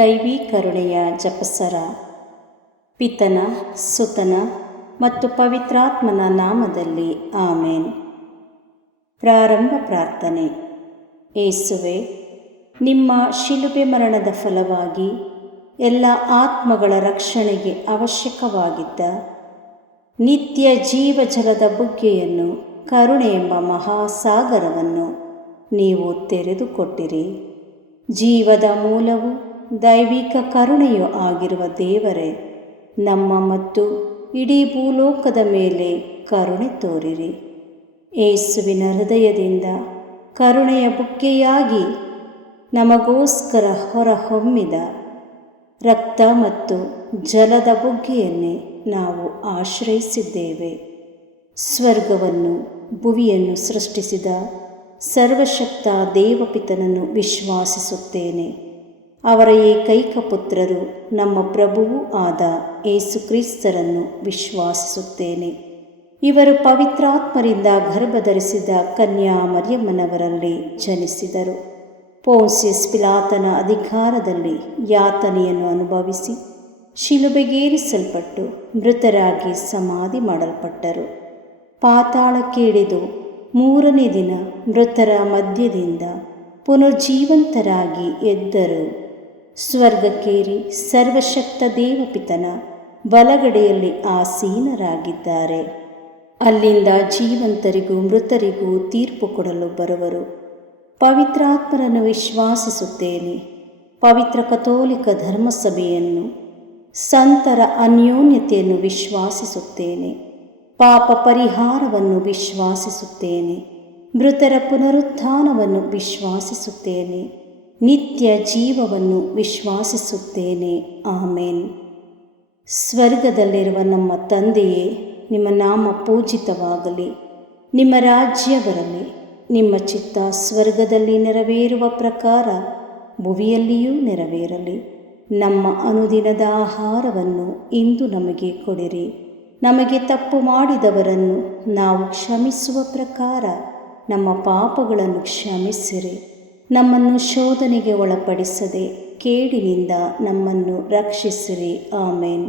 ದೈವಿ ಕರುಣೆಯ ಜಪಸರ. ಪಿತನ, ಸುತನ ಮತ್ತು ಪವಿತ್ರಾತ್ಮನ ನಾಮದಲ್ಲಿ ಆಮೇನ್. ಪ್ರಾರಂಭ ಪ್ರಾರ್ಥನೆ. ಏಸುವೆ, ನಿಮ್ಮ ಶಿಲುಬೆ ಮರಣದ ಫಲವಾಗಿ ಎಲ್ಲ ಆತ್ಮಗಳ ರಕ್ಷಣೆಗೆ ಅವಶ್ಯಕವಾಗಿದ್ದ ನಿತ್ಯ ಜೀವಜಲದ ಬುಗ್ಗೆಯನ್ನು, ಕರುಣೆ ಎಂಬ ಮಹಾಸಾಗರವನ್ನು ನೀವು ತೆರೆದುಕೊಟ್ಟಿರಿ. ಜೀವದ ಮೂಲವು ದೈವಿಕ ಕರುಣೆಯೂ ಆಗಿರುವ ದೇವರೇ, ನಮ್ಮ ಮತ್ತು ಇಡೀ ಭೂಲೋಕದ ಮೇಲೆ ಕರುಣೆ ತೋರಿರಿ. ಏಸುವಿನ ಹೃದಯದಿಂದ ಕರುಣೆಯ ಬುಗ್ಗೆಯಾಗಿ ನಮಗೋಸ್ಕರ ಹೊರಹೊಮ್ಮಿದ ರಕ್ತ ಮತ್ತು ಜಲದ ಬುಗ್ಗೆಯನ್ನೇ ನಾವು ಆಶ್ರಯಿಸಿದ್ದೇವೆ. ಸ್ವರ್ಗವನ್ನು ಭುವಿಯನ್ನು ಸೃಷ್ಟಿಸಿದ ಸರ್ವಶಕ್ತ ದೇವಪಿತನನ್ನು ವಿಶ್ವಾಸಿಸುತ್ತೇನೆ. ಅವರ ಏಕೈಕ ಪುತ್ರರು ನಮ್ಮ ಪ್ರಭುವೂ ಆದ ಏಸುಕ್ರಿಸ್ತರನ್ನು ವಿಶ್ವಾಸಿಸುತ್ತೇನೆ. ಇವರು ಪವಿತ್ರಾತ್ಮರಿಂದ ಗರ್ಭಧರಿಸಿದ ಕನ್ಯಾ ಮರಿಯಮ್ಮನವರಲ್ಲಿ ಜನಿಸಿದರು. ಪೋನ್ಸಿಯಸ್ ಪಿಲಾತನ ಅಧಿಕಾರದಲ್ಲಿ ಯಾತನೆಯನ್ನು ಅನುಭವಿಸಿ ಶಿಲುಬೆಗೇರಿಸಲ್ಪಟ್ಟು ಮೃತರಾಗಿ ಸಮಾಧಿ ಮಾಡಲ್ಪಟ್ಟರು. ಪಾತಾಳಕ್ಕೆ ಇಳಿದು 3ನೇ ದಿನ ಮೃತರ ಮಧ್ಯದಿಂದ ಪುನರ್ಜೀವಂತರಾಗಿ ಎದ್ದರು. ಸ್ವರ್ಗಕ್ಕೇರಿ ಸರ್ವಶಕ್ತ ದೇವಪಿತನ ಬಲಗಡೆಯಲ್ಲಿ ಆಸೀನರಾಗಿದ್ದಾರೆ. ಅಲ್ಲಿಂದ ಜೀವಂತರಿಗೂ ಮೃತರಿಗೂ ತೀರ್ಪು ಕೊಡಲು ಬರುವರು. ಪವಿತ್ರಾತ್ಮರನ್ನು ವಿಶ್ವಾಸಿಸುತ್ತೇನೆ. ಪವಿತ್ರ ಕಥೋಲಿಕ ಧರ್ಮಸಭೆಯನ್ನು, ಸಂತರ ಅನ್ಯೋನ್ಯತೆಯನ್ನು ವಿಶ್ವಾಸಿಸುತ್ತೇನೆ. ಪಾಪ ಪರಿಹಾರವನ್ನು ವಿಶ್ವಾಸಿಸುತ್ತೇನೆ. ಮೃತರ ಪುನರುತ್ಥಾನವನ್ನು ವಿಶ್ವಾಸಿಸುತ್ತೇನೆ. ನಿತ್ಯ ಜೀವವನ್ನು ವಿಶ್ವಾಸಿಸುತ್ತೇನೆ. ಆಮೇನ್. ಸ್ವರ್ಗದಲ್ಲಿರುವ ನಮ್ಮ ತಂದೆಯೇ, ನಿಮ್ಮ ನಾಮ ಪೂಜಿತವಾಗಲಿ. ನಿಮ್ಮ ರಾಜ್ಯ ಬರಲಿ. ನಿಮ್ಮ ಚಿತ್ತ ಸ್ವರ್ಗದಲ್ಲಿ ನೆರವೇರುವ ಪ್ರಕಾರ ಭುವಿಯಲ್ಲಿಯೂ ನೆರವೇರಲಿ. ನಮ್ಮ ಅನುದಿನದ ಆಹಾರವನ್ನು ಇಂದು ನಮಗೆ ಕೊಡಿರಿ. ನಮಗೆ ತಪ್ಪು ಮಾಡಿದವರನ್ನು ನಾವು ಕ್ಷಮಿಸುವ ಪ್ರಕಾರ ನಮ್ಮ ಪಾಪಗಳನ್ನು ಕ್ಷಮಿಸಿರಿ. ನಮ್ಮನ್ನು ಶೋಧನೆಗೆ ಒಳಪಡಿಸದೆ ಕೇಡಿನಿಂದ ನಮ್ಮನ್ನು ರಕ್ಷಿಸಿರಿ. ಆಮೇನ್.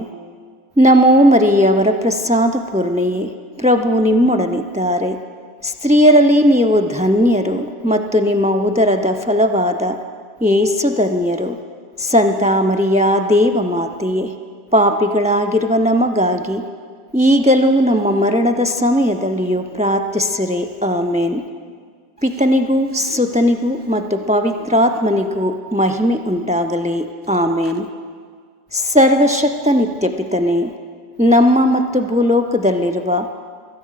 ನಮೋ ಮರಿಯ ವರಪ್ರಸಾದ ಪೂರ್ಣೆಯೇ, ಪ್ರಭು ನಿಮ್ಮೊಡನಿದ್ದಾರೆ. ಸ್ತ್ರೀಯರಲ್ಲಿ ನೀವು ಧನ್ಯರು ಮತ್ತು ನಿಮ್ಮ ಉದರದ ಫಲವಾದ ಯೇಸು ಧನ್ಯರು. ಸಂತ ಮರಿಯ ದೇವಮಾತೆಯೇ, ಪಾಪಿಗಳಾಗಿರುವ ನಮಗಾಗಿ ಈಗಲೂ ನಮ್ಮ ಮರಣದ ಸಮಯದಲ್ಲಿಯೂ ಪ್ರಾರ್ಥಿಸಿರಿ. ಆಮೇನ್. ಪಿತನಿಗೂ ಸುತನಿಗೂ ಮತ್ತು ಪವಿತ್ರಾತ್ಮನಿಗೂ ಮಹಿಮೆ ಉಂಟಾಗಲಿ. ಆಮೇನ್. ಸರ್ವಶಕ್ತ ನಿತ್ಯ ಪಿತನೇ, ನಮ್ಮ ಮತ್ತು ಭೂಲೋಕದಲ್ಲಿರುವ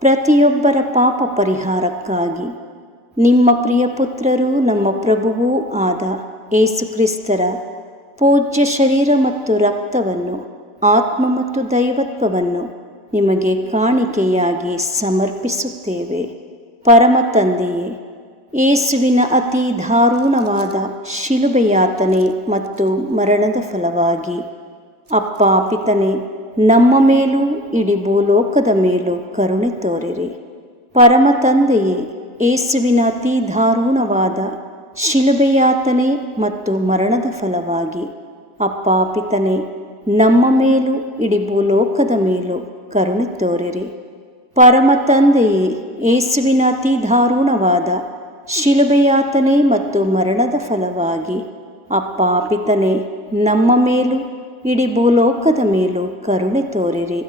ಪ್ರತಿಯೊಬ್ಬರ ಪಾಪ ಪರಿಹಾರಕ್ಕಾಗಿ ನಿಮ್ಮ ಪ್ರಿಯ ಪುತ್ರರೂ ನಮ್ಮ ಪ್ರಭುವೂ ಆದ ಏಸುಕ್ರಿಸ್ತರ ಪೂಜ್ಯ ಶರೀರ ಮತ್ತು ರಕ್ತವನ್ನು, ಆತ್ಮ ಮತ್ತು ದೈವತ್ವವನ್ನು ನಿಮಗೆ ಕಾಣಿಕೆಯಾಗಿ ಸಮರ್ಪಿಸುತ್ತೇವೆ. ಪರಮ ತಂದೆಯೇ, ಯೇಸುವಿನ ಅತಿ ದಾರುಣವಾದ ಶಿಲುಬೆಯಾತನೆ ಮತ್ತು ಮರಣದ ಫಲವಾಗಿ ಅಪ್ಪ ಪಿತನೇ, ನಮ್ಮ ಮೇಲೂ ಇಡೀ ಭೂಲೋಕದ ಮೇಲೂ ಕರುಣೆ ತೋರಿರಿ. ಪರಮ ತಂದೆಯೇ, ಯೇಸುವಿನ ಅತಿ ದಾರುಣವಾದ ಶಿಲುಬೆಯಾತನೆ ಮತ್ತು ಮರಣದ ಫಲವಾಗಿ ಅಪ್ಪ ಪಿತನೇ, ನಮ್ಮ ಮೇಲೂ ಇಡೀ ಭೂಲೋಕದ ಮೇಲೂ ಕರುಣೆ ತೋರಿರಿ. ಪರಮ ತಂದೆಯೇ, ಯೇಸುವಿನ ಅತಿ ದಾರುಣವಾದ ಶಿಲುಬೆಯಾತನೆ ಮತ್ತು ಮರಣದ ಫಲವಾಗಿ ಅಪ್ಪ ಪಿತನೇ, ನಮ್ಮ ಮೇಲೂ ಇಡೀ ಭೂಲೋಕದ ಮೇಲೂ ಕರುಣೆ ತೋರಿರಿ.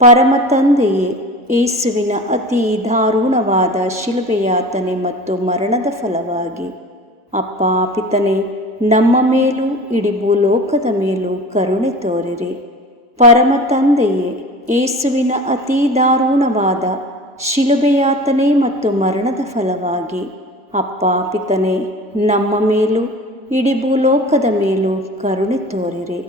ಪರಮ ತಂದೆಯೇ, ಯೇಸುವಿನ ಅತಿ ದಾರುಣವಾದ ಶಿಲುಬೆಯಾತನೆ ಮತ್ತು ಮರಣದ ಫಲವಾಗಿ ಅಪ್ಪ ಪಿತನೇ, ನಮ್ಮ ಮೇಲೂ ಇಡೀ ಭೂಲೋಕದ ಮೇಲೂ ಕರುಣೆ ತೋರಿರಿ. ಪರಮ ತಂದೆಯೇ, ಯೇಸುವಿನ ಅತಿ ದಾರುಣವಾದ ಶಿಲುಬೆಯಾತನೆ ಮತ್ತು ಮರಣದ ಫಲವಾಗಿ ಅಪ್ಪ ಪಿತನೇ, ನಮ್ಮ ಮೇಲೂ ಇಡೀ ಭೂಲೋಕದ ಮೇಲೂ ಕರುಣೆ ತೋರಿರಿ.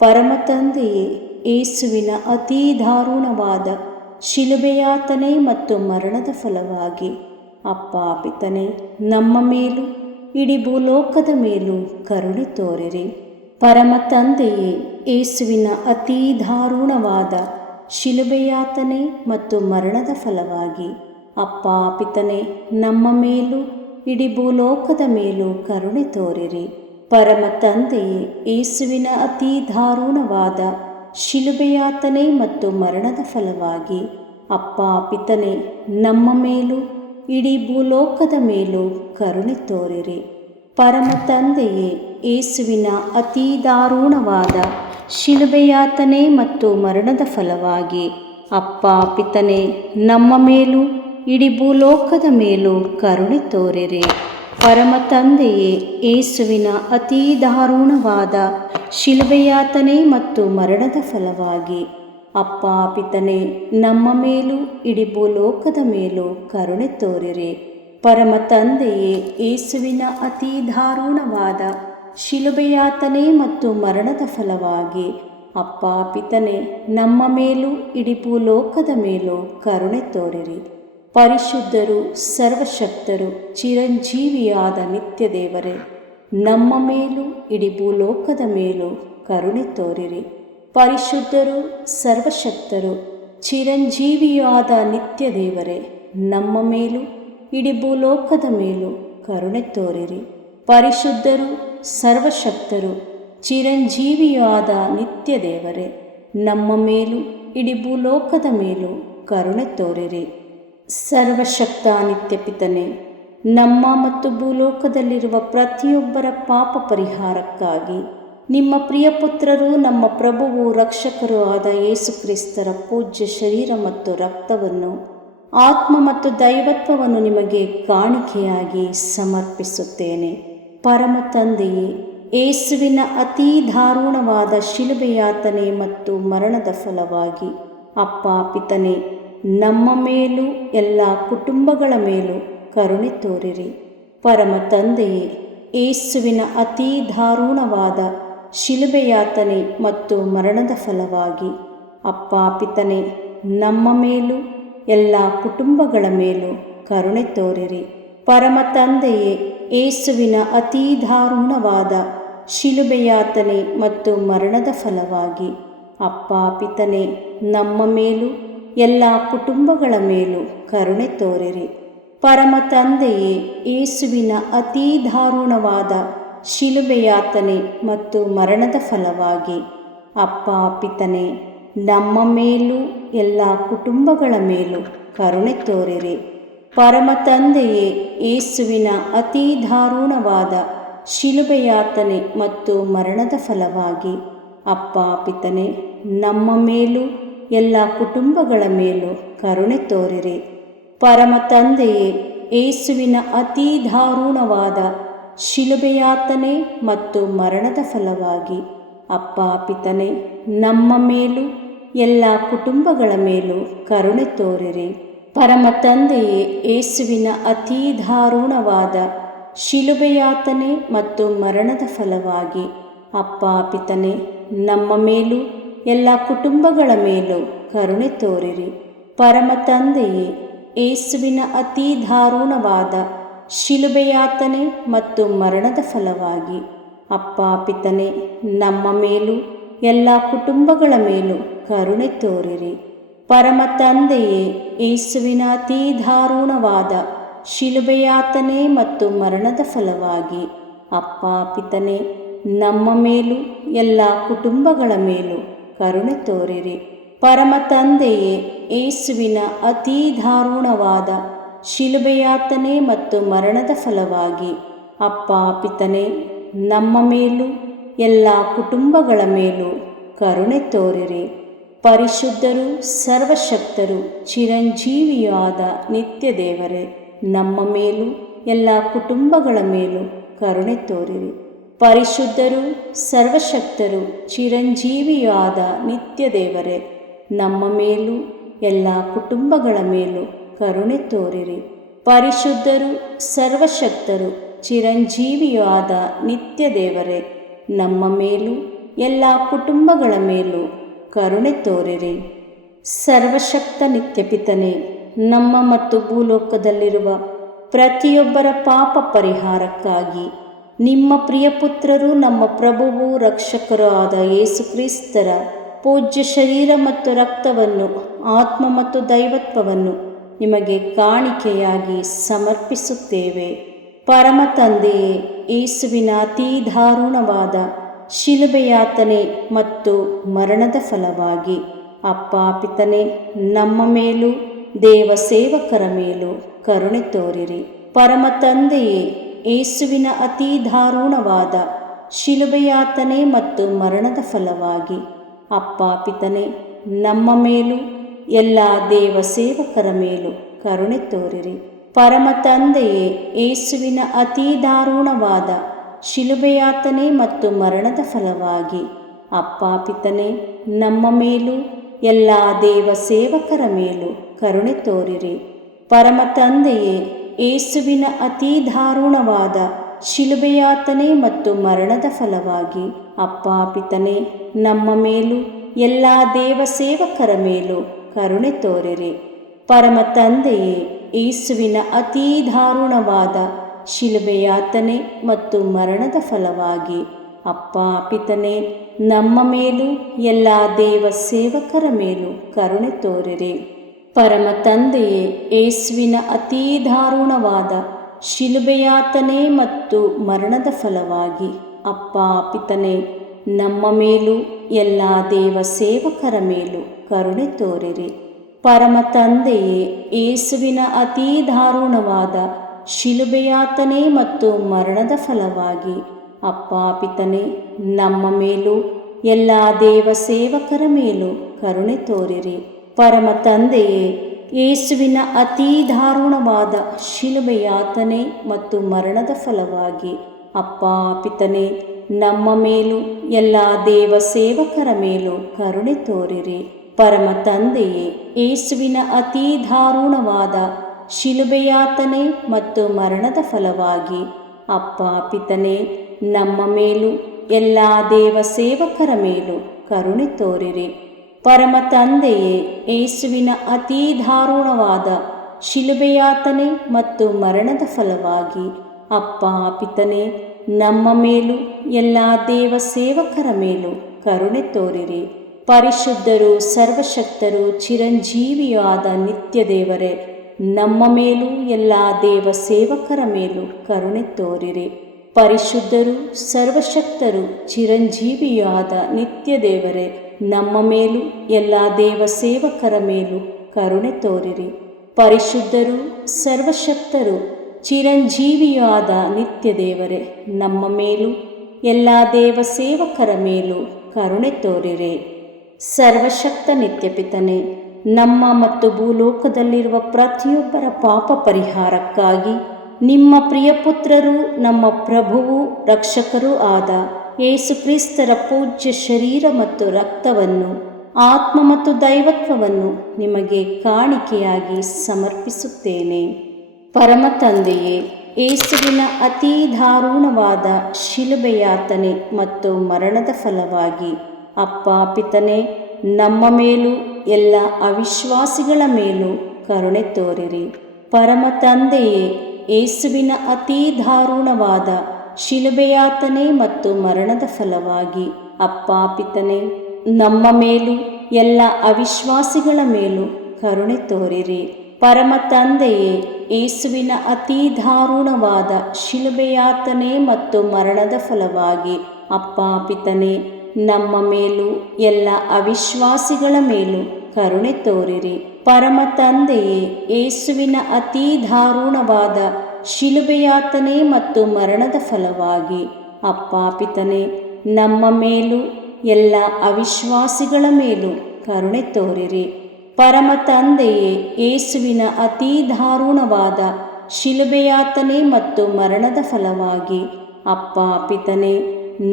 ಪರಮ ತಂದೆಯೇ, ಯೇಸುವಿನ ಅತಿ ದಾರುಣವಾದ ಶಿಲುಬೆಯಾತನೆ ಮತ್ತು ಮರಣದ ಫಲವಾಗಿ ಅಪ್ಪ ಪಿತನೇ, ನಮ್ಮ ಮೇಲೂ ಇಡೀ ಭೂಲೋಕದ ಮೇಲೂ ಕರುಣೆ ತೋರಿರಿ. ಪರಮ ತಂದೆಯೇ, ಯೇಸುವಿನ ಅತಿ ದಾರುಣವಾದ ಶಿಲುಬೆಯಾತನೆ ಮತ್ತು ಮರಣದ ಫಲವಾಗಿ ಅಪ್ಪ ಪಿತನೇ, ನಮ್ಮ ಮೇಲೂ ಇಡೀ ಭೂಲೋಕದ ಮೇಲೂ ಕರುಣೆ ತೋರಿರಿ. ಪರಮ ತಂದೆಯೇ, ಯೇಸುವಿನ ಅತಿ ದಾರುಣವಾದ ಶಿಲುಬೆಯಾತನೆ ಮತ್ತು ಮರಣದ ಫಲವಾಗಿ ಅಪ್ಪ ಪಿತನೇ, ನಮ್ಮ ಮೇಲೂ ಇಡೀ ಭೂಲೋಕದ ಮೇಲೂ ಕರುಣೆ ತೋರಿರಿ. ಪರಮ ತಂದೆಯೇ, ಯೇಸುವಿನ ಅತಿ ದಾರುಣವಾದ ಶಿಲುಬೆಯಾತನೆ ಮತ್ತು ಮರಣದ ಫಲವಾಗಿ ಅಪ್ಪ ಪಿತನೇ, ನಮ್ಮ ಮೇಲೂ ಇಡೀ ಭೂಲೋಕದ ಮೇಲೂ ಕರುಣೆ ತೋರಿರಿ. ಪರಮ ತಂದೆಯೇ, ಯೇಸುವಿನ ಅತಿ ದಾರುಣವಾದ ಶಿಲುಬೆಯಾತನೆ ಮತ್ತು ಮರಣದ ಫಲವಾಗಿ ಅಪ್ಪ ಪಿತನೇ, ನಮ್ಮ ಮೇಲೂ ಇಡೀ ಭೂಲೋಕದ ಮೇಲೂ ಕರುಣೆ ತೋರಿರಿ. ಪರಮ ತಂದೆಯೇ, ಯೇಸುವಿನ ಅತಿ ದಾರುಣವಾದ ಶಿಲುಬೆಯಾತನೆ ಮತ್ತು ಮರಣದ ಫಲವಾಗಿ ಅಪ್ಪ ಪಿತನೇ, ನಮ್ಮ ಮೇಲೂ ಇಡೀ ಭೂಲೋಕದ ಮೇಲೂ ಕರುಣೆ ತೋರಿರಿ. ಪರಿಶುದ್ಧರು, ಸರ್ವಶಕ್ತರು, ಚಿರಂಜೀವಿಯಾದ ನಿತ್ಯ ದೇವರೇ, ನಮ್ಮ ಮೇಲೂ ಇಡೀ ಭೂಲೋಕದ ಮೇಲೂ ಕರುಣೆ ತೋರಿರಿ. ಪರಿಶುದ್ಧರು, ಸರ್ವಶಕ್ತರು, ಚಿರಂಜೀವಿಯಾದ ನಿತ್ಯ ದೇವರೇ, ನಮ್ಮ ಮೇಲೂ ಇಡೀ ಭೂಲೋಕದ ಮೇಲೂ ಕರುಣೆ ತೋರಿರಿ. ಪರಿಶುದ್ಧರು, ಸರ್ವಶಕ್ತರು, ಚಿರಂಜೀವಿಯಾದ ನಿತ್ಯ ದೇವರೇ, ನಮ್ಮ ಮೇಲೂ ಇಡೀ ಭೂಲೋಕದ ಮೇಲೂ ಕರುಣೆ ತೋರಿರಿ. ಸರ್ವಶಕ್ತ ನಿತ್ಯ ಪಿತನೇ, ನಮ್ಮ ಮತ್ತು ಭೂಲೋಕದಲ್ಲಿರುವ ಪ್ರತಿಯೊಬ್ಬರ ಪಾಪ ಪರಿಹಾರಕ್ಕಾಗಿ ನಿಮ್ಮ ಪ್ರಿಯಪುತ್ರರು, ನಮ್ಮ ಪ್ರಭುವು ರಕ್ಷಕರೂ ಆದ ಯೇಸು ಕ್ರಿಸ್ತರ ಪೂಜ್ಯ ಶರೀರ ಮತ್ತು ರಕ್ತವನ್ನು, ಆತ್ಮ ಮತ್ತು ದೈವತ್ವವನ್ನು ನಿಮಗೆ ಕಾಣಿಕೆಯಾಗಿ ಸಮರ್ಪಿಸುತ್ತೇನೆ. ಪರಮ ತಂದೆಯೇ, ಯೇಸುವಿನ ಅತಿ ದಾರುಣವಾದ ಶಿಲುಬೆಯಾತನೆ ಮತ್ತು ಮರಣದ ಫಲವಾಗಿ ಅಪ್ಪ ಪಿತನೇ, ನಮ್ಮ ಮೇಲೂ ಎಲ್ಲ ಕುಟುಂಬಗಳ ಮೇಲೂ ಕರುಣೆ ತೋರಿರಿ. ಪರಮ ತಂದೆಯೇ, ಯೇಸುವಿನ ಅತಿ ದಾರುಣವಾದ ಶಿಲುಬೆಯಾತನೆ ಮತ್ತು ಮರಣದ ಫಲವಾಗಿ ಅಪ್ಪ ಪಿತನೇ, ನಮ್ಮ ಮೇಲೂ ಎಲ್ಲ ಕುಟುಂಬಗಳ ಮೇಲೂ ಕರುಣೆ ತೋರಿರಿ. ಪರಮ ತಂದೆಯೇ, ಯೇಸುವಿನ ಅತಿ ದಾರುಣವಾದ ಶಿಲುಬೆಯಾತನೆ ಮತ್ತು ಮರಣದ ಫಲವಾಗಿ ಅಪ್ಪ ಪಿತನೇ, ನಮ್ಮ ಮೇಲೂ ಎಲ್ಲ ಕುಟುಂಬಗಳ ಮೇಲೂ ಕರುಣೆ ತೋರಿರಿ. ಪರಮ ತಂದೆಯೇ, ಯೇಸುವಿನ ಅತಿ ದಾರುಣವಾದ ಶಿಲುಬೆಯಾತನೆ ಮತ್ತು ಮರಣದ ಫಲವಾಗಿ ಅಪ್ಪ ಪಿತನೇ, ನಮ್ಮ ಮೇಲೂ ಎಲ್ಲ ಕುಟುಂಬಗಳ ಮೇಲೂ ಕರುಣೆ ತೋರಿರಿ. ಪರಮ ತಂದೆಯೇ, ಯೇಸುವಿನ ಅತಿ ದಾರುಣವಾದ ಶಿಲುಬೆಯಾತನೆ ಮತ್ತು ಮರಣದ ಫಲವಾಗಿ ಅಪ್ಪ ಪಿತನೇ, ನಮ್ಮ ಮೇಲೂ ಎಲ್ಲ ಕುಟುಂಬಗಳ ಮೇಲೂ ಕರುಣೆ ತೋರಿರಿ. ಪರಮ ತಂದೆಯೇ, ಯೇಸುವಿನ ಅತಿ ದಾರುಣವಾದ ಶಿಲುಬೆಯಾತನೆ ಮತ್ತು ಮರಣದ ಫಲವಾಗಿ ಅಪ್ಪ ಪಿತನೇ, ನಮ್ಮ ಮೇಲೂ ಎಲ್ಲ ಕುಟುಂಬಗಳ ಮೇಲೂ ಕರುಣೆ ತೋರಿರಿ. ಪರಮ ತಂದೆಯೇ, ಯೇಸುವಿನ ಅತಿ ದಾರುಣವಾದ ಶಿಲುಬೆಯಾತನೆ ಮತ್ತು ಮರಣದ ಫಲವಾಗಿ ಅಪ್ಪ ಪಿತನೇ, ನಮ್ಮ ಮೇಲೂ ಎಲ್ಲ ಕುಟುಂಬಗಳ ಮೇಲೂ ಕರುಣೆ ತೋರಿರಿ. ಪರಮ ತಂದೆಯೇ, ಯೇಸುವಿನ ಅತಿ ದಾರುಣವಾದ ಶಿಲುಬೆಯಾತನೆ ಮತ್ತು ಮರಣದ ಫಲವಾಗಿ ಅಪ್ಪ ಪಿತನೇ, ನಮ್ಮ ಮೇಲೂ ಎಲ್ಲ ಕುಟುಂಬಗಳ ಮೇಲೂ ಕರುಣೆ ತೋರಿರಿ. ಪರಮ ತಂದೆಯೇ, ಯೇಸುವಿನ ಅತಿ ದಾರುಣವಾದ ಶಿಲುಬೆಯಾತನೆ ಮತ್ತು ಮರಣದ ಫಲವಾಗಿ ಅಪ್ಪ ಪಿತನೇ, ನಮ್ಮ ಮೇಲೂ ಎಲ್ಲ ಕುಟುಂಬಗಳ ಮೇಲೂ ಕರುಣೆ ತೋರಿರಿ. ಪರಮ ತಂದೆಯೇ, ಯೇಸುವಿನ ಅತಿ ದಾರುಣವಾದ ಶಿಲುಬೆಯಾತನೆ ಮತ್ತು ಮರಣದ ಫಲವಾಗಿ ಅಪ್ಪ ಪಿತನೇ, ನಮ್ಮ ಮೇಲೂ ಎಲ್ಲ ಕುಟುಂಬಗಳ ಮೇಲೂ ಕರುಣೆ ತೋರಿರಿ. ಪರಿಶುದ್ಧರು, ಸರ್ವಶಕ್ತರು, ಚಿರಂಜೀವಿಯಾದ ನಿತ್ಯ ದೇವರೇ, ನಮ್ಮ ಮೇಲೂ ಎಲ್ಲ ಕುಟುಂಬಗಳ ಮೇಲೂ ಕರುಣೆ ತೋರಿರಿ. ಪರಿಶುದ್ಧರು, ಸರ್ವಶಕ್ತರು, ಚಿರಂಜೀವಿಯಾದ ನಿತ್ಯ ದೇವರೇ, ನಮ್ಮ ಮೇಲೂ ಎಲ್ಲ ಕುಟುಂಬಗಳ ಮೇಲೂ ಕರುಣೆ ತೋರಿರಿ. ಪರಿಶುದ್ಧರು, ಸರ್ವಶಕ್ತರು, ಚಿರಂಜೀವಿಯಾದ ನಿತ್ಯ ದೇವರೇ, ನಮ್ಮ ಮೇಲೂ ಎಲ್ಲ ಕುಟುಂಬಗಳ ಮೇಲೂ ಕರುಣೆ ತೋರಿರಿ. ಸರ್ವಶಕ್ತ ನಿತ್ಯಪಿತನೇ, ನಮ್ಮ ಮತ್ತು ಭೂಲೋಕದಲ್ಲಿರುವ ಪ್ರತಿಯೊಬ್ಬರ ಪಾಪ ಪರಿಹಾರಕ್ಕಾಗಿ ನಿಮ್ಮ ಪ್ರಿಯಪುತ್ರರು, ನಮ್ಮ ಪ್ರಭುವು ರಕ್ಷಕರೂ ಆದ ಯೇಸು ಕ್ರಿಸ್ತರ ಪೂಜ್ಯ ಶರೀರ ಮತ್ತು ರಕ್ತವನ್ನು, ಆತ್ಮ ಮತ್ತು ದೈವತ್ವವನ್ನು ನಿಮಗೆ ಕಾಣಿಕೆಯಾಗಿ ಸಮರ್ಪಿಸುತ್ತೇವೆ. ಪರಮ ತಂದೆಯೇ, ಯೇಸುವಿನ ಅತೀ ದಾರುಣವಾದ ಶಿಲುಬೆಯಾತನೆ ಮತ್ತು ಮರಣದ ಫಲವಾಗಿ ಅಪ್ಪ ಪಿತನೇ, ನಮ್ಮ ಮೇಲೂ ದೇವ ಸೇವಕರ ಮೇಲೂ ಕರುಣೆ ತೋರಿರಿ. ಪರಮ ತಂದೆಯೇ, ಯೇಸುವಿನ ಅತೀ ದಾರುಣವಾದ ಶಿಲುಬೆಯಾತನೆ ಮತ್ತು ಮರಣದ ಫಲವಾಗಿ ಅಪ್ಪ ಪಿತನೇ, ನಮ್ಮ ಮೇಲೂ ಎಲ್ಲ ದೇವ ಸೇವಕರ ಮೇಲೂ ಕರುಣೆ ತೋರಿರಿ. ಪರಮ ತಂದೆಯೇ, ಯೇಸುವಿನ ಅತೀ ದಾರುಣವಾದ ಶಿಲುಬೆಯಾತನೆ ಮತ್ತು ಮರಣದ ಫಲವಾಗಿ ಅಪ್ಪ ಪಿತನೇ, ನಮ್ಮ ಮೇಲೂ ಎಲ್ಲ ದೇವ ಸೇವಕರ ಮೇಲೂ ಕರುಣೆ ತೋರಿರಿ. ಪರಮ ತಂದೆಯೇ, ಯೇಸುವಿನ ಅತೀ ದಾರುಣವಾದ ಶಿಲುಬೆಯಾತನೆ ಮತ್ತು ಮರಣದ ಫಲವಾಗಿ ಅಪ್ಪ ಪಿತನೇ, ನಮ್ಮ ಮೇಲೂ ಎಲ್ಲ ದೇವ ಸೇವಕರ ಮೇಲೂ ಕರುಣೆ ತೋರಿರಿ. ಪರಮ ತಂದೆಯೇ, ಯೇಸುವಿನ ಅತೀ ದಾರುಣವಾದ ಶಿಲುಬೆಯಾತನೆ ಮತ್ತು ಮರಣದ ಫಲವಾಗಿ ಅಪ್ಪ ಪಿತನೇ, ನಮ್ಮ ಮೇಲೂ ಎಲ್ಲ ದೇವ ಸೇವಕರ ಮೇಲೂ ಕರುಣೆ ತೋರಿರಿ. ಪರಮ ತಂದೆಯೇ, ಯೇಸುವಿನ ಅತೀ ದಾರುಣವಾದ ಶಿಲುಬೆಯಾತನೆ ಮತ್ತು ಮರಣದ ಫಲವಾಗಿ ಅಪ್ಪ ಪಿತನೇ, ನಮ್ಮ ಮೇಲೂ ಎಲ್ಲ ದೇವ ಸೇವಕರ ಮೇಲೂ ಕರುಣೆ ತೋರಿರಿ. ಪರಮ ತಂದೆಯೇ, ಯೇಸುವಿನ ಅತೀ ದಾರುಣವಾದ ಶಿಲುಬೆಯಾತನೆ ಮತ್ತು ಮರಣದ ಫಲವಾಗಿ ಅಪ್ಪ ಪಿತನೇ, ನಮ್ಮ ಮೇಲೂ ಎಲ್ಲ ದೇವ ಸೇವಕರ ಮೇಲೂ ಕರುಣೆ ತೋರಿರಿ. ಪರಮ ತಂದೆಯೇ, ಯೇಸುವಿನ ಅತೀ ದಾರುಣವಾದ ಶಿಲುಬೆಯಾತನೆ ಮತ್ತು ಮರಣದ ಫಲವಾಗಿ ಅಪ್ಪ ಪಿತನೇ, ನಮ್ಮ ಮೇಲೂ ಎಲ್ಲ ದೇವ ಸೇವಕರ ಮೇಲೂ ಕರುಣೆ ತೋರಿರಿ. ಪರಮ ತಂದೆಯೇ, ಯೇಸುವಿನ ಅತೀ ದಾರುಣವಾದ ಶಿಲುಬೆಯಾತನೆ ಮತ್ತು ಮರಣದ ಫಲವಾಗಿ ಅಪ್ಪ ಪಿತನೇ, ನಮ್ಮ ಮೇಲೂ ಎಲ್ಲ ದೇವ ಸೇವಕರ ಮೇಲೂ ಕರುಣೆ ತೋರಿರಿ. ಪರಮ ತಂದೆಯೇ, ಯೇಸುವಿನ ಅತೀ ದಾರುಣವಾದ ಶಿಲುಬೆಯಾತನೆ ಮತ್ತು ಮರಣದ ಫಲವಾಗಿ ಅಪ್ಪ ಪಿತನೇ, ನಮ್ಮ ಮೇಲೂ ಎಲ್ಲ ದೇವ ಸೇವಕರ ಮೇಲೂ ಕರುಣೆ ತೋರಿರಿ. ಪರಿಶುದ್ಧರು, ಸರ್ವಶಕ್ತರು, ಚಿರಂಜೀವಿಯೂ ಆದ ನಿತ್ಯ ದೇವರೇ, ನಮ್ಮ ಮೇಲೂ ಎಲ್ಲ ದೇವ ಸೇವಕರ ಮೇಲೂ ಕರುಣೆ ತೋರಿರಿ. ಪರಿಶುದ್ಧರು, ಸರ್ವಶಕ್ತರು, ಚಿರಂಜೀವಿಯೂ ಆದ ನಿತ್ಯ ದೇವರೇ, ನಮ್ಮ ಮೇಲೂ ಎಲ್ಲ ದೇವ ಸೇವಕರ ಮೇಲೂ ಕರುಣೆ ತೋರಿರಿ. ಪರಿಶುದ್ಧರು, ಸರ್ವಶಕ್ತರು, ಚಿರಂಜೀವಿಯೂ ಆದ ನಿತ್ಯ ದೇವರೇ, ನಮ್ಮ ಮೇಲೂ ಎಲ್ಲ ದೇವ ಸೇವಕರ ಮೇಲೂ ಕರುಣೆ ತೋರಿರಿ. ಸರ್ವಶಕ್ತ ನಿತ್ಯಪಿತನೇ, ನಮ್ಮ ಮತ್ತು ಭೂಲೋಕದಲ್ಲಿರುವ ಪ್ರತಿಯೊಬ್ಬರ ಪಾಪ ಪರಿಹಾರಕ್ಕಾಗಿ ನಿಮ್ಮ ಪ್ರಿಯಪುತ್ರರು, ನಮ್ಮ ಪ್ರಭುವೂ ರಕ್ಷಕರೂ ಆದ ಯೇಸು ಕ್ರಿಸ್ತರ ಪೂಜ್ಯ ಶರೀರ ಮತ್ತು ರಕ್ತವನ್ನು, ಆತ್ಮ ಮತ್ತು ದೈವತ್ವವನ್ನು ನಿಮಗೆ ಕಾಣಿಕೆಯಾಗಿ ಸಮರ್ಪಿಸುತ್ತೇನೆ. ಪರಮ ತಂದೆಯೇ, ಯೇಸುವಿನ ಅತೀ ದಾರುಣವಾದ ಶಿಲುಬೆಯಾತನೆ ಮತ್ತು ಮರಣದ ಫಲವಾಗಿ ಅಪ್ಪ ಪಿತನೇ, ನಮ್ಮ ಮೇಲೂ ಎಲ್ಲ ಅವಿಶ್ವಾಸಿಗಳ ಮೇಲೂ ಕರುಣೆ ತೋರಿರಿ. ಪರಮ ತಂದೆಯೇ, ಯೇಸುವಿನ ಅತೀ ದಾರುಣವಾದ ಶಿಲುಬೆಯಾತನೆ ಮತ್ತು ಮರಣದ ಫಲವಾಗಿ ಅಪ್ಪ ಪಿತನೇ, ನಮ್ಮ ಮೇಲೂ ಎಲ್ಲ ಅವಿಶ್ವಾಸಿಗಳ ಮೇಲೂ ಕರುಣೆ ತೋರಿರಿ. ಪರಮ ತಂದೆಯೇ, ಯೇಸುವಿನ ಅತೀ ದಾರುಣವಾದ ಶಿಲುಬೆಯಾತನೆ ಮತ್ತು ಮರಣದ ಫಲವಾಗಿ ಅಪ್ಪ ಪಿತನೇ, ನಮ್ಮ ಮೇಲೂ ಎಲ್ಲ ಅವಿಶ್ವಾಸಿಗಳ ಮೇಲೂ ಕರುಣೆ ತೋರಿರಿ. ಪರಮ ತಂದೆಯೇ, ಯೇಸುವಿನ ಅತೀ ದಾರುಣವಾದ ಶಿಲುಬೆಯಾತನೆ ಮತ್ತು ಮರಣದ ಫಲವಾಗಿ ಅಪ್ಪ ಪಿತನೇ, ನಮ್ಮ ಮೇಲೂ ಎಲ್ಲ ಅವಿಶ್ವಾಸಿಗಳ ಮೇಲೂ ಕರುಣೆ ತೋರಿರಿ. ಪರಮ ತಂದೆಯೇ, ಯೇಸುವಿನ ಅತೀ ದಾರುಣವಾದ ಶಿಲುಬೆಯಾತನೆ ಮತ್ತು ಮರಣದ ಫಲವಾಗಿ ಅಪ್ಪ ಪಿತನೇ,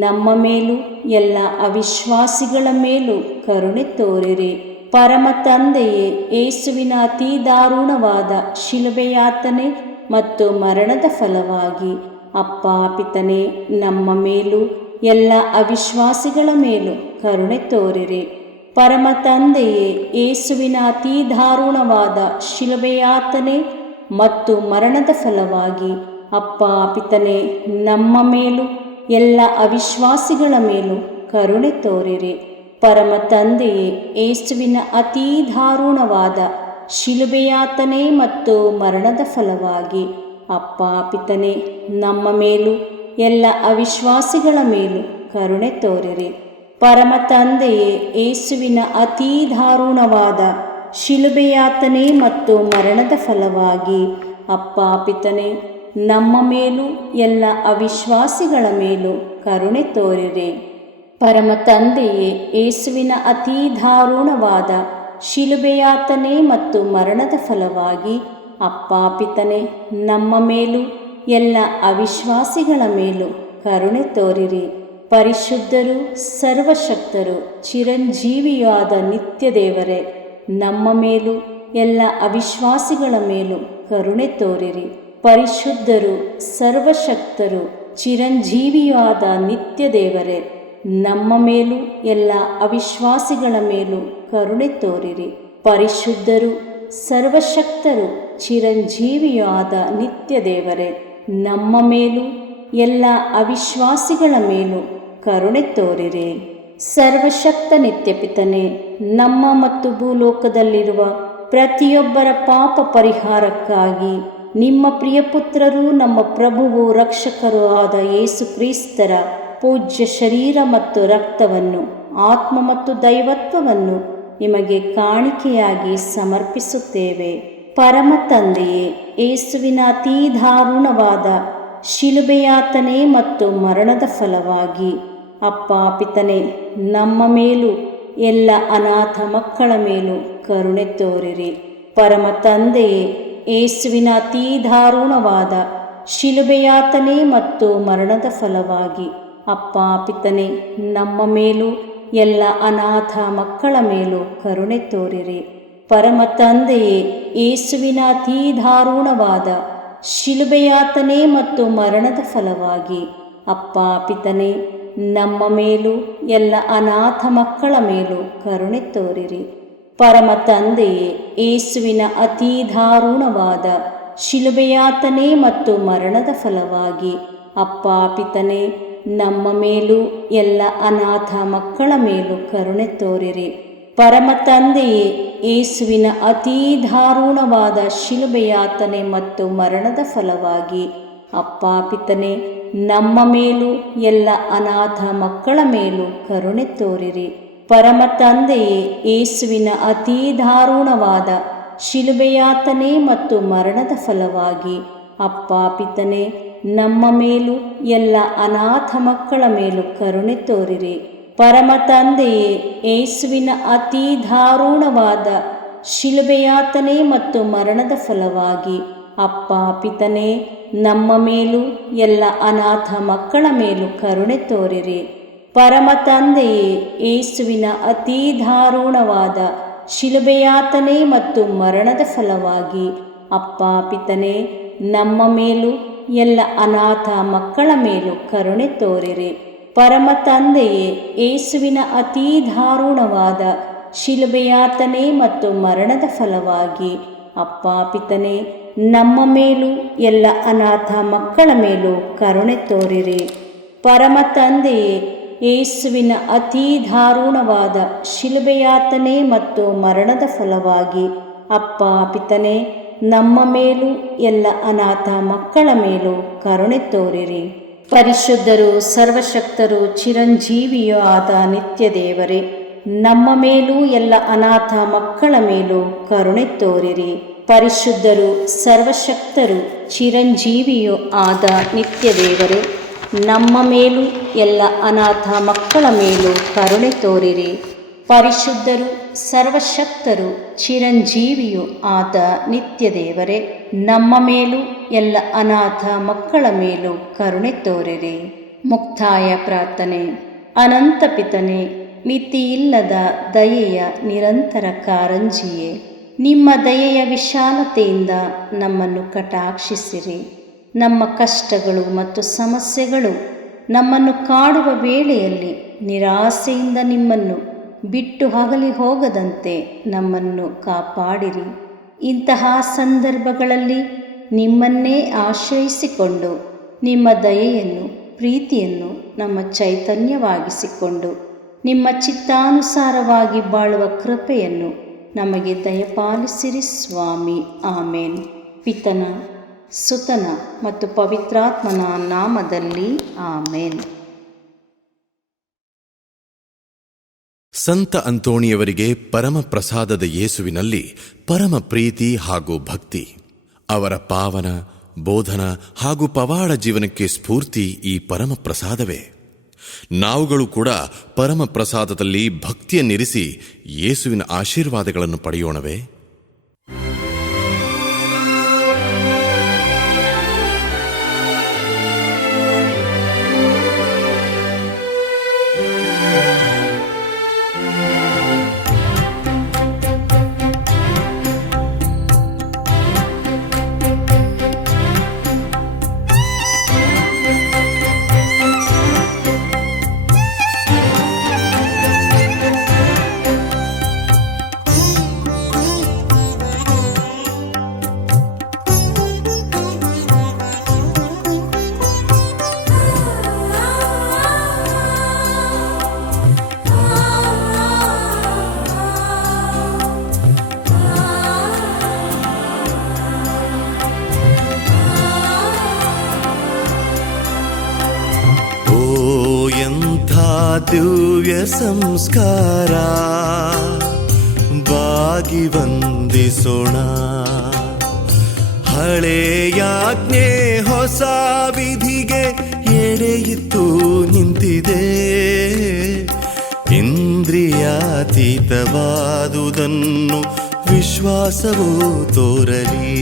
ನಮ್ಮ ಮೇಲೂ ಎಲ್ಲ ಅವಿಶ್ವಾಸಿಗಳ ಮೇಲೂ ಕರುಣೆ ತೋರಿರಿ. ಪರಮ ತಂದೆಯೇ, ಯೇಸುವಿನ ಅತೀ ದಾರುಣವಾದ ಶಿಲುಬೆಯಾತನೆ ಮತ್ತು ಮರಣದ ಫಲವಾಗಿ ಅಪ್ಪ ಪಿತನೇ, ನಮ್ಮ ಮೇಲೂ ಎಲ್ಲ ಅವಿಶ್ವಾಸಿಗಳ ಮೇಲೂ ಕರುಣೆ ತೋರಿರಿ. ಪರಮ ತಂದೆಯೇ, ಯೇಸುವಿನ ಅತೀ ದಾರುಣವಾದ ಶಿಲುಬೆಯಾತನೆ ಮತ್ತು ಮರಣದ ಫಲವಾಗಿ ಅಪ್ಪ ಪಿತನೇ, ನಮ್ಮ ಮೇಲೂ ಎಲ್ಲ ಅವಿಶ್ವಾಸಿಗಳ ಮೇಲೂ ಕರುಣೆ ತೋರಿರಿ. ಪರಮ ತಂದೆಯೇ, ಯೇಸುವಿನ ಅತೀ ದಾರುಣವಾದ ಶಿಲುಬೆಯಾತನೆ ಮತ್ತು ಮರಣದ ಫಲವಾಗಿ ಅಪ್ಪ ಪಿತನೇ, ನಮ್ಮ ಮೇಲೂ ಎಲ್ಲ ಅವಿಶ್ವಾಸಿಗಳ ಮೇಲೂ ಕರುಣೆ ತೋರಿರಿ. ಪರಮ ತಂದೆಯೇ, ಯೇಸುವಿನ ಅತೀ ದಾರುಣವಾದ ಶಿಲುಬೆಯಾತನೆ ಮತ್ತು ಮರಣದ ಫಲವಾಗಿ ಅಪ್ಪ ಪಿತನೇ, ನಮ್ಮ ಮೇಲೂ ಎಲ್ಲ ಅವಿಶ್ವಾಸಿಗಳ ಮೇಲೂ ಕರುಣೆ ತೋರಿರಿ. ಪರಮ ತಂದೆಯೇ, ಯೇಸುವಿನ ಅತೀ ದಾರುಣವಾದ ಶಿಲುಬೆಯಾತನೆ ಮತ್ತು ಮರಣದ ಫಲವಾಗಿ ಅಪ್ಪ ಪಿತನೇ, ನಮ್ಮ ಮೇಲೂ ಎಲ್ಲ ಅವಿಶ್ವಾಸಿಗಳ ಮೇಲೂ ಕರುಣೆ ತೋರಿರಿ. ಪರಿಶುದ್ಧರು, ಸರ್ವಶಕ್ತರು, ಚಿರಂಜೀವಿಯಾದ ನಿತ್ಯ ದೇವರೇ, ನಮ್ಮ ಮೇಲೂ ಎಲ್ಲ ಅವಿಶ್ವಾಸಿಗಳ ಮೇಲೂ ಕರುಣೆ ತೋರಿರಿ. ಪರಿಶುದ್ಧರು, ಸರ್ವಶಕ್ತರು, ಚಿರಂಜೀವಿಯಾದ ನಿತ್ಯ ದೇವರೇ, ನಮ್ಮ ಮೇಲೂ ಎಲ್ಲ ಅವಿಶ್ವಾಸಿಗಳ ಮೇಲೂ ಕರುಣೆ ತೋರಿರಿ. ಪರಿಶುದ್ಧರು, ಸರ್ವಶಕ್ತರು, ಚಿರಂಜೀವಿಯಾದ ನಿತ್ಯ ದೇವರೇ, ನಮ್ಮ ಮೇಲೂ ಎಲ್ಲ ಅವಿಶ್ವಾಸಿಗಳ ಮೇಲೂ ಕರುಣೆ ತೋರಿರಿ. ಸರ್ವಶಕ್ತ ನಿತ್ಯಪಿತನೇ, ನಮ್ಮ ಮತ್ತು ಭೂಲೋಕದಲ್ಲಿರುವ ಪ್ರತಿಯೊಬ್ಬರ ಪಾಪ ಪರಿಹಾರಕ್ಕಾಗಿ ನಿಮ್ಮ ಪ್ರಿಯಪುತ್ರರು, ನಮ್ಮ ಪ್ರಭುವು ರಕ್ಷಕರೂ ಆದ ಯೇಸು ಕ್ರಿಸ್ತರ ಪೂಜ್ಯ ಶರೀರ ಮತ್ತು ರಕ್ತವನ್ನು, ಆತ್ಮ ಮತ್ತು ದೈವತ್ವವನ್ನು ನಿಮಗೆ ಕಾಣಿಕೆಯಾಗಿ ಸಮರ್ಪಿಸುತ್ತೇವೆ. ಪರಮ ತಂದೆಯೇ, ಯೇಸುವಿನ ಅತೀ ದಾರುಣವಾದ ಶಿಲುಬೆಯಾತನೆ ಮತ್ತು ಮರಣದ ಫಲವಾಗಿ ಅಪ್ಪ ಪಿತನೇ, ನಮ್ಮ ಮೇಲೂ ಎಲ್ಲ ಅನಾಥ ಮಕ್ಕಳ ಮೇಲೂ ಕರುಣೆ ತೋರಿರಿ. ಪರಮ ತಂದೆಯೇ, ಯೇಸುವಿನ ಅತೀ ದಾರುಣವಾದ ಶಿಲುಬೆಯಾತನೆ ಮತ್ತು ಮರಣದ ಫಲವಾಗಿ ಅಪ್ಪ ಪಿತನೇ, ನಮ್ಮ ಮೇಲೂ ಎಲ್ಲ ಅನಾಥ ಮಕ್ಕಳ ಮೇಲೂ ಕರುಣೆ ತೋರಿರಿ. ಪರಮ ತಂದೆಯೇ, ಯೇಸುವಿನ ಅತೀ ದಾರುಣವಾದ ಶಿಲುಬೆಯಾತನೆ ಮತ್ತು ಮರಣದ ಫಲವಾಗಿ ಅಪ್ಪ ಪಿತನೇ, ನಮ್ಮ ಮೇಲೂ ಎಲ್ಲ ಅನಾಥ ಮಕ್ಕಳ ಮೇಲೂ ಕರುಣೆ ತೋರಿರಿ. ಪರಮ ತಂದೆಯೇ, ಯೇಸುವಿನ ಅತೀ ದಾರುಣವಾದ ಶಿಲುಬೆಯಾತನೆ ಮತ್ತು ಮರಣದ ಫಲವಾಗಿ ಅಪ್ಪ ಪಿತನೇ, ನಮ್ಮ ಮೇಲೂ ಎಲ್ಲ ಅನಾಥ ಮಕ್ಕಳ ಮೇಲೂ ಕರುಣೆ ತೋರಿರಿ. ಪರಮ ತಂದೆಯೇ, ಯೇಸುವಿನ ಅತೀ ದಾರುಣವಾದ ಶಿಲುಬೆಯಾತನೆ ಮತ್ತು ಮರಣದ ಫಲವಾಗಿ ಅಪ್ಪ ಪಿತನೇ, ನಮ್ಮ ಮೇಲೂ ಎಲ್ಲ ಅನಾಥ ಮಕ್ಕಳ ಮೇಲೂ ಕರುಣೆ ತೋರಿರಿ. ಪರಮ ತಂದೆಯೇ, ಯೇಸುವಿನ ಅತೀ ದಾರುಣವಾದ ಶಿಲುಬೆಯಾತನೆ ಮತ್ತು ಮರಣದ ಫಲವಾಗಿ ಅಪ್ಪ ಪಿತನೇ, ನಮ್ಮ ಮೇಲೂ ಎಲ್ಲ ಅನಾಥ ಮಕ್ಕಳ ಮೇಲೂ ಕರುಣೆ ತೋರಿರಿ. ಪರಮ ತಂದೆಯೇ, ಯೇಸುವಿನ ಅತೀ ದಾರುಣವಾದ ಶಿಲುಬೆಯಾತನೆ ಮತ್ತು ಮರಣದ ಫಲವಾಗಿ ಅಪ್ಪ ಪಿತನೇ, ನಮ್ಮ ಮೇಲೂ ಎಲ್ಲ ಅನಾಥ ಮಕ್ಕಳ ಮೇಲೂ ಕರುಣೆ ತೋರಿರಿ. ಪರಮ ತಂದೆಯೇ, ಯೇಸುವಿನ ಅತೀ ದಾರುಣವಾದ ಶಿಲುಬೆಯಾತನೆ ಮತ್ತು ಮರಣದ ಫಲವಾಗಿ ಅಪ್ಪ ಪಿತನೇ, ನಮ್ಮ ಮೇಲೂ ಎಲ್ಲ ಅನಾಥ ಮಕ್ಕಳ ಮೇಲೂ ಕರುಣೆ ತೋರಿರಿ. ಪರಮ ತಂದೆಯೇ, ಯೇಸುವಿನ ಅತೀ ದಾರುಣವಾದ ಶಿಲುಬೆಯಾತನೆ ಮತ್ತು ಮರಣದ ಫಲವಾಗಿ ಅಪ್ಪ ಪಿತನೇ, ನಮ್ಮ ಮೇಲೂ ಎಲ್ಲ ಅನಾಥ ಮಕ್ಕಳ ಮೇಲೂ ಕರುಣೆ ತೋರಿರಿ. ಪರಮ ತಂದೆಯೇ, ಯೇಸುವಿನ ಅತೀ ದಾರುಣವಾದ ಶಿಲುಬೆಯಾತನೆ ಮತ್ತು ಮರಣದ ಫಲವಾಗಿ ಅಪ್ಪ ಪಿತನೇ, ನಮ್ಮ ಮೇಲೂ ಎಲ್ಲ ಅನಾಥ ಮಕ್ಕಳ ಮೇಲೂ ಕರುಣೆ ತೋರಿರಿ. ಪರಿಶುದ್ಧರು, ಸರ್ವಶಕ್ತರು, ಚಿರಂಜೀವಿಯೂ ಆದ ನಿತ್ಯ ದೇವರೇ, ನಮ್ಮ ಮೇಲೂ ಎಲ್ಲ ಅನಾಥ ಮಕ್ಕಳ ಮೇಲೂ ಕರುಣೆ ತೋರಿರಿ. ಪರಿಶುದ್ಧರು, ಸರ್ವಶಕ್ತರು, ಚಿರಂಜೀವಿಯೂ ಆದ ನಿತ್ಯ ದೇವರೇ, ನಮ್ಮ ಮೇಲೂ ಎಲ್ಲ ಅನಾಥ ಮಕ್ಕಳ ಮೇಲೂ ಕರುಣೆ ತೋರಿರಿ. ಪರಿಶುದ್ಧರು, ಸರ್ವಶಕ್ತರು, ಚಿರಂಜೀವಿಯೂ ಆದ ನಿತ್ಯ ದೇವರೇ, ನಮ್ಮ ಮೇಲೂ ಎಲ್ಲ ಅನಾಥ ಮಕ್ಕಳ ಮೇಲೂ ಕರುಣೆ ತೋರಿರಿ. ಮುಕ್ತಾಯ ಪ್ರಾರ್ಥನೆ. ಅನಂತ ಪಿತನೇ, ಮಿತಿಯಿಲ್ಲದ ದಯೆಯ ನಿರಂತರ ಕಾರಂಜಿಯೇ, ನಿಮ್ಮ ದಯೆಯ ವಿಶಾಲತೆಯಿಂದ ನಮ್ಮನ್ನು ಕಟಾಕ್ಷಿಸಿರಿ. ನಮ್ಮ ಕಷ್ಟಗಳು ಮತ್ತು ಸಮಸ್ಯೆಗಳು ನಮ್ಮನ್ನು ಕಾಡುವ ವೇಳೆಯಲ್ಲಿ ನಿರಾಸೆಯಿಂದ ನಿಮ್ಮನ್ನು ಬಿಟ್ಟು ಅಗಲಿ ಹೋಗದಂತೆ ನಮ್ಮನ್ನು ಕಾಪಾಡಿರಿ. ಇಂತಹ ಸಂದರ್ಭಗಳಲ್ಲಿ ನಿಮ್ಮನ್ನೇ ಆಶ್ರಯಿಸಿಕೊಂಡು ನಿಮ್ಮ ದಯೆಯನ್ನು, ಪ್ರೀತಿಯನ್ನು ನಮ್ಮ ಚೈತನ್ಯವಾಗಿಸಿಕೊಂಡು ನಿಮ್ಮ ಚಿತ್ತಾನುಸಾರವಾಗಿ ಬಾಳುವ ಕೃಪೆಯನ್ನು ನಮಗೆ ದಯಪಾಲಿಸಿರಿ ಸ್ವಾಮಿ. ಆಮೇನ್. ಪಿತನ, ಸುತನ ಮತ್ತು ಪವಿತ್ರಾತ್ಮನ ನಾಮದಲ್ಲಿ ಆಮೇನ್. ಸಂತ ಅಂತೋಣಿಯವರಿಗೆ ಪರಮ ಪ್ರಸಾದದ ಯೇಸುವಿನಲ್ಲಿ ಪರಮ ಪ್ರೀತಿ ಹಾಗೂ ಭಕ್ತಿ. ಅವರ ಪಾವನ ಬೋಧನ ಹಾಗೂ ಪವಾಡ ಜೀವನಕ್ಕೆ ಸ್ಫೂರ್ತಿ ಈ ಪರಮ ಪ್ರಸಾದವೇ. ನಾವುಗಳು ಕೂಡ ಪರಮ ಪ್ರಸಾದದಲ್ಲಿ ಭಕ್ತಿಯನ್ನಿರಿಸಿ ಯೇಸುವಿನ ಆಶೀರ್ವಾದಗಳನ್ನು ಪಡೆಯೋಣವೇ? ದಿವ್ಯ ಸಂಸ್ಕಾರ ಬಾಗಿ ವಂದಿಸೋಣ. ಹಳೆಯಾಜ್ಞೆ ಹೊಸ ವಿಧಿಗೆ ಎಡೆಯಿತ್ತು ನಿಂತಿದೆ. ಇಂದ್ರಿಯಾತೀತವಾದುದನ್ನು ವಿಶ್ವಾಸವು ತೋರಲಿ.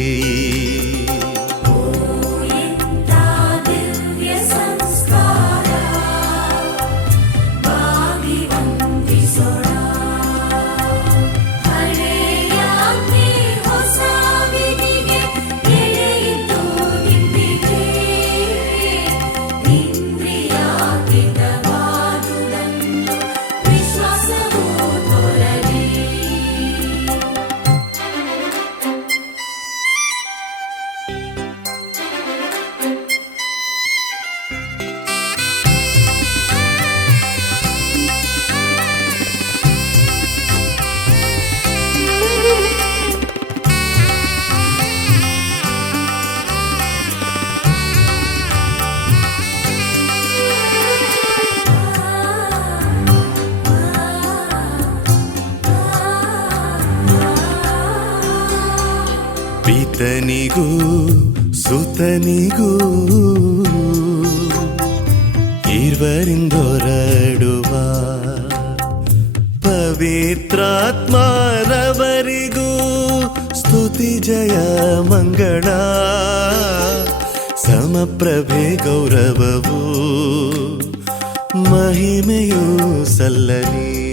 ಪಿತನಿಗೂ ಸುತನಿಗೂ ಇರುವರಿಂದೊರಡುವ ಪವಿತ್ರಾತ್ಮರವರಿಗೂ ಸ್ತುತಿ ಜಯ ಮಂಗಳ. ಸಮಪ್ರಭೆ ಗೌರವವು ಮಹಿಮೆಯೂ ಸಲ್ಲಲಿ.